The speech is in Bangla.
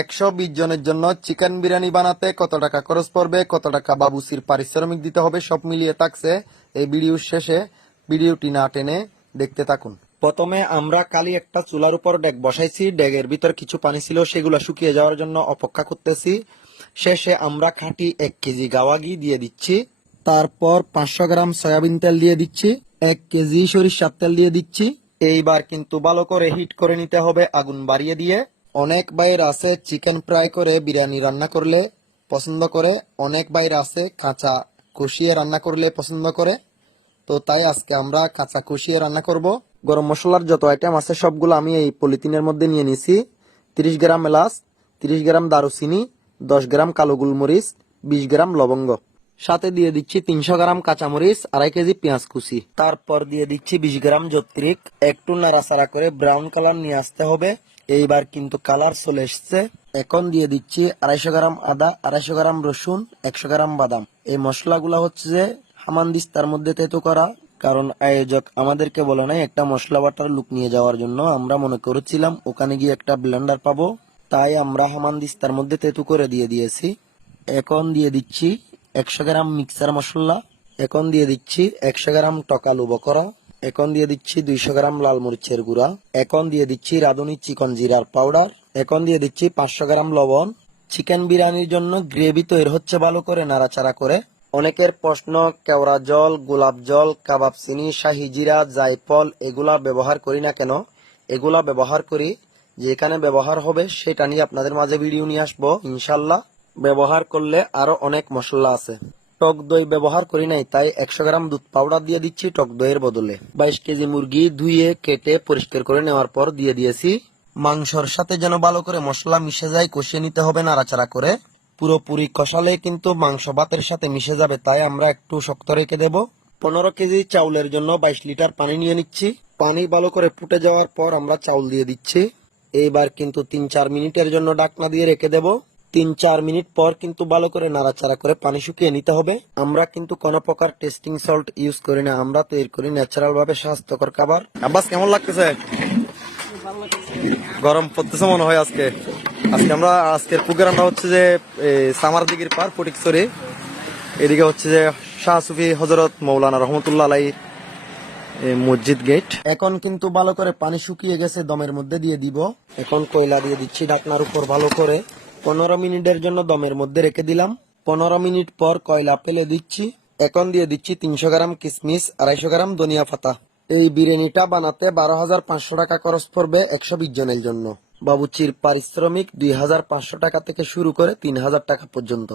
120 জনের জন্য চিকেন বিরিয়ানি বানাতে কত টাকা খরচ পড়বে, কত টাকা বাবুসির পারিশ্রমিক দিতে হবে, সব মিলিয়ে থাকছে এই ভিডিওর শেষে। ভিডিওটি না টেনে দেখতে থাকুন। প্রথমে আমরা কালি একটা চুলার উপর ডেক বসাইছি। ডেগের ভিতর কিছু পানি ছিল, সেগুলো শুকিয়ে যাওয়ার জন্য অপেক্ষা করতেছি। শেষে আমরা খাঁটি 1 কেজি গাওয়া ঘি দিয়ে দিচ্ছি। তারপর 500 গ্রাম সয়াবিন তেল দিয়ে দিচ্ছি। 1 কেজি সরিষার তেল দিয়ে দিচ্ছি। এইবার কিন্তু ভালো করে হিট করে নিতে হবে আগুন বাড়িয়ে দিয়ে। অনেক বাইর আছে চিকেন ফ্রাই করে বিরিয়ানি রান্না করলে পছন্দ করে, অনেক বাইর আছে কাঁচা কষিয়ে রান্না করলে পছন্দ করে। তো তাই আজকে আমরা কাঁচা কষিয়ে রান্না করব। গরম মশলার যত আইটেম আছে সবগুলো আমি এই পলিথিনের মধ্যে নিয়ে নিছি। 30 গ্রাম এলাচ, 30 গ্রাম দারুচিনি, 10 গ্রাম কালো গোলমরিচ, 20 গ্রাম লবঙ্গ। সাথে দিয়ে দিচ্ছি 300 গ্রাম কাঁচামরিচ, 2.5 কেজি পেঁয়াজ কুচি। তারপর দিয়ে দিচ্ছি 20 গ্রাম জত্রিক। একটু নাড়াচাড়া করে ব্রাউন কালার নিয়ে আসতে হবে। এইবার কিন্তু কালার চলে এসছে। এখন দিয়ে দিচ্ছি 250 গ্রাম আদা, 250 গ্রাম রসুন, 100 গ্রাম বাদাম। এই মশলাগুলা হচ্ছে যে হামানদিস্তার মধ্যে তেতো করা, কারণ আয়োজক আমাদেরকে বলে নাই একটা মশলা বাটার লুক নিয়ে যাওয়ার জন্য। আমরা মনে করেছিলাম ওখানে গিয়ে একটা ব্লেন্ডার পাবো, তাই আমরা হামানদিস্তার মধ্যে তেতো করে দিয়ে দিয়েছি। এখন দিয়ে দিচ্ছি 100 গ্রাম মিক্সার মশলা। এখন দিয়ে দিচ্ছি 100 গ্রাম টকালু বকরা। এখন দিয়ে দিচ্ছি 200 গ্রাম লাল মরিচের গুঁড়া। এখন দিয়ে দিচ্ছি রাঁধুনি চিকন জিরার পাউডার। এখন দিয়ে দিচ্ছি 500 গ্রাম লবণ। চিকেন বিরিয়ানির জন্য গ্রেভি তৈরি হচ্ছে ভালো করে নাড়াচাড়া করে। অনেকের প্রশ্ন, কেওড়া জল, গোলাপ জল, কাবাব চিনি, শাহি জিরা, জায়ফল এগুলা ব্যবহার করি না কেন? এগুলা ব্যবহার করি, যেখানে ব্যবহার হবে সেটা নিয়ে আপনাদের মাঝে ভিডিও নিয়ে আসবো ইনশাল্লাহ। ব্যবহার করলে আরো অনেক মশলা আছে। টক দই ব্যবহার করি নাই, তাই 100 গ্রাম দুধ পাউডার দিয়ে দিচ্ছি টক দইয়ের বদলে। 22 কেজি মুরগি ধুয়ে কেটে পরিষ্কার করে নেওয়ার পর দিয়ে দিয়েছি। মাংসর সাথে যেন ভালো করে মশলা মিশে যায় কষিয়ে নিতে হবে নাড়াচাড়া করে। পুরোপুরি কষালে কিন্তু মাংস ভাতের সাথে মিশে যাবে, তাই আমরা একটু শক্ত রেখে দেব। 15 কেজি চাউলের জন্য 22 লিটার পানি নিয়ে নিচ্ছি। পানি ভালো করে ফুটে যাওয়ার পর আমরা চাউল দিয়ে দিচ্ছি। এইবার কিন্তু 3-4 মিনিটের জন্য ঢাকনা দিয়ে রেখে দেব। 3-4 মিনিট পর কিন্তু ভালো করে নাড়াচাড়া করে পানি শুকিয়ে নিতে হবে। আমরা কিন্তু কোনো প্রকার টেস্টিং সল্ট ইউজ করি না, আমরা তৈরি করি ন্যাচারাল ভাবে স্বাস্থ্যকর খাবার। আব্বাস কেমন লাগতেছে? গরম পড়তেছে মনে হয় আজকে। আমরা আজকের প্রোগ্রামটা হচ্ছে যে সামার দিঘির পার ফটিকছড়ি, এদিকে হচ্ছে যে শাহ সুফি হজরত মৌলানা রহমতুল্লাহ আলাই মসজিদ গেট। এখন কিন্তু ভালো করে পানি শুকিয়ে গেছে, দমের মধ্যে দিয়ে দিব। এখন কয়লা দিয়ে দিচ্ছি ঢাকনার উপর ভালো করে। 15 মিনিটের জন্য দমের মধ্যে রেখে দিলাম। 15 মিনিট পর কয়লা ফেলে দিচ্ছি। এখন দিয়ে দিচ্ছি 300 গ্রাম কিশমিশ, 250 গ্রাম ধনিয়া পাতা। এই বিরিয়ানিটা বানাতে 12,500 টাকা খরচ পড়বে 120 জনের জন্য। বাবুচির পারিশ্রমিক 2,500 টাকা থেকে শুরু করে 3,000 টাকা পর্যন্ত।